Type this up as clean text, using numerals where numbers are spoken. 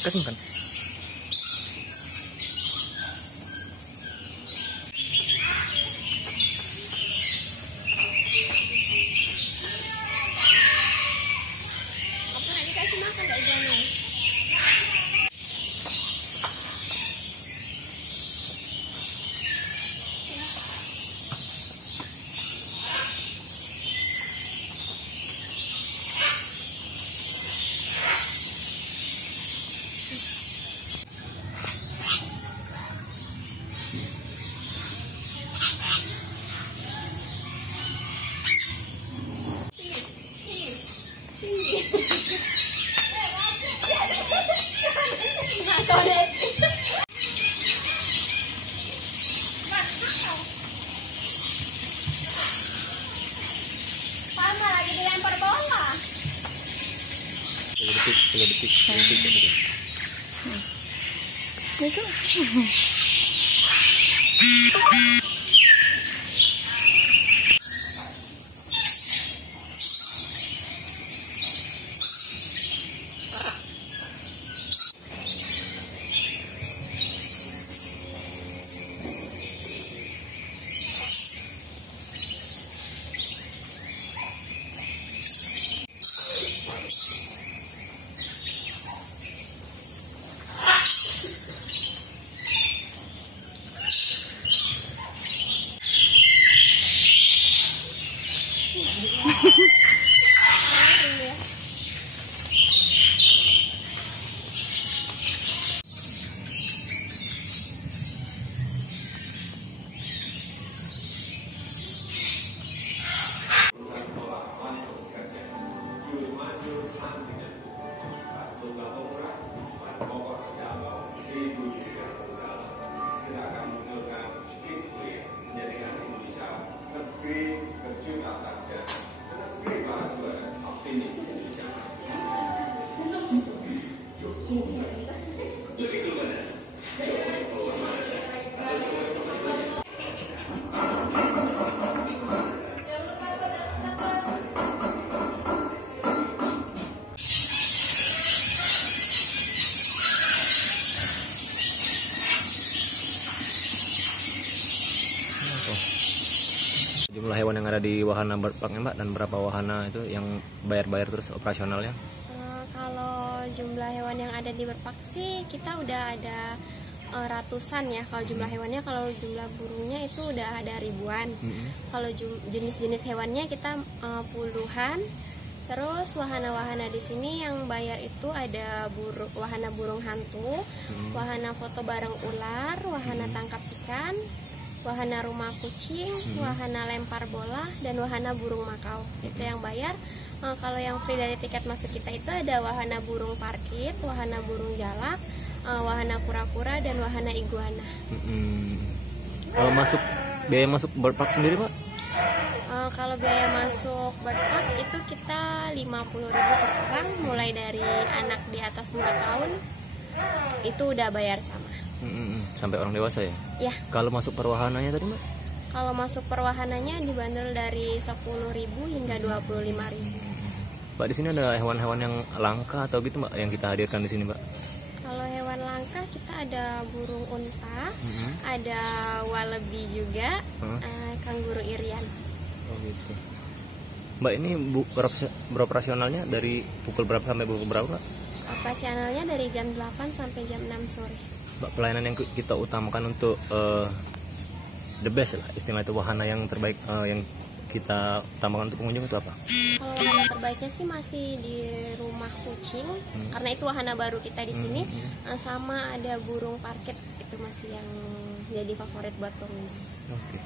Kasih kan. Sama lagi dilempar bola. 10 detik. Itu. Jumlah hewan yang ada di wahana bird park Mbak, dan berapa wahana itu yang bayar terus operasionalnya? Kalau jumlah hewan yang ada di bird park sih kita udah ada ratusan ya kalau jumlah hewannya. Kalau jumlah burungnya itu udah ada ribuan. Kalau jenis-jenis hewannya kita puluhan. Terus wahana-wahana di sini yang bayar itu ada wahana burung hantu, wahana foto bareng ular, wahana tangkap ikan, wahana rumah kucing, wahana lempar bola, dan wahana burung makau. Itu yang bayar. Kalau yang free dari tiket masuk kita itu ada wahana burung parkit, wahana burung jalak, wahana kura-kura, dan wahana iguana. Kalau biaya masuk bird park sendiri Pak? Kalau biaya masuk bird park itu kita 50.000 per orang, mulai dari anak di atas 2 tahun itu udah bayar sama. Sampai orang dewasa ya? Ya. Kalau masuk perwahananya tadi Mbak? Kalau masuk perwahananya dibanderol dari 10.000 hingga 25.000. Mbak, di sini ada hewan-hewan yang langka atau gitu Mbak yang kita hadirkan di sini Mbak? Kalau hewan langka kita ada burung unta, ada walebi juga, kanguru irian. Oh gitu. Mbak, ini beroperasionalnya dari pukul berapa sampai pukul berapa Mbak? Operasionalnya dari jam 8 sampai jam 6 sore. Mbak, pelayanan yang kita utamakan untuk the best lah, istilah itu wahana yang terbaik yang kita utamakan untuk pengunjung itu apa? Kalau wahana terbaiknya sih masih di rumah kucing, karena itu wahana baru kita di sini. Sama ada burung parkit, itu masih yang jadi favorit buat pengunjung. Okay.